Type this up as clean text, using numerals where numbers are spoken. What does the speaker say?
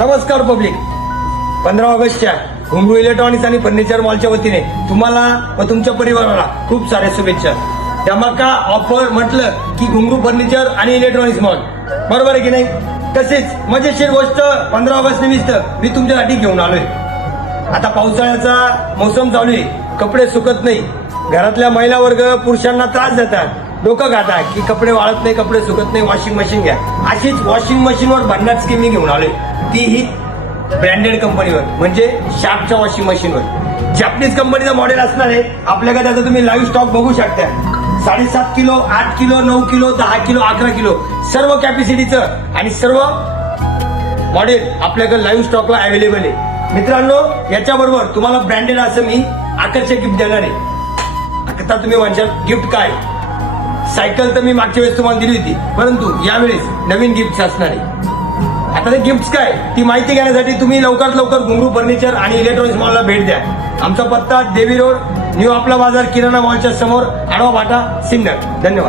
नमस्कार पब्लिक. 15 ऑगस्टच्या घुंगरू इलेक्ट्रॉनिक्स आणि फर्निचर मॉलच्या वतीने तुम्हाला व तुमच्या परिवाराला खूप साऱ्या शुभेच्छा. धमाका ऑफर म्हटलं की घुंगरू फर्निचर आणि इलेक्ट्रॉनिक्स मॉल, बरोबर आहे की नाही? तसेच मजेशीर गोष्ट 15 ऑगस्ट निमित्त मी तुमच्यासाठी घेऊन आलोय. आता पावसाळ्याचा मोसम चालू आहे, कपडे सुकत नाही, घरातल्या महिला वर्ग पुरुषांना त्रास देतात, डोकं खातात की कपडे वाळत नाही, कपडे सुकत नाही, वॉशिंग मशीन घ्या. अशीच वॉशिंग मशीनवर भन्नाट स्कीम मी घेऊन आलोय, तीही ब्रँडेड कंपनीवर, म्हणजे शार्पच्या वॉशिंग मशीनवर. जॅपनीज कंपनीचं मॉडेल असणार आहे आपल्याकडे. त्याचा तुम्ही लाईव्ह स्टॉक बघू शकता. 7.5 kilo, 8 kilo, 9 kilo, 10 kilo, 11 kilo सर्व कॅपॅसिटीचं आणि सर्व मॉडेल आपल्याकडे लाईव्ह स्टॉकला अवेलेबल आहे. मित्रांनो, याच्याबरोबर तुम्हाला ब्रँडेड असं मी आकर्षक गिफ्ट देणार आहे. आता तुम्ही म्हणशाल गिफ्ट काय? सायकल तर मी मागच्या वेळेस तुम्हाला दिली होती, परंतु यावेळेस नवीन गिफ्ट असणार आहे. आता ते गिफ्ट काय ती माहिती घेण्यासाठी तुम्ही लवकरात लवकर घुंगरू फर्निचर आणि इलेक्ट्रॉनिक्स मॉलला भेट द्या. आमचा पत्ता देवी रोड, न्यू आपला बाजार, किराणा मॉलच्या समोर, आडवा भाटा, सिन्नर. धन्यवाद.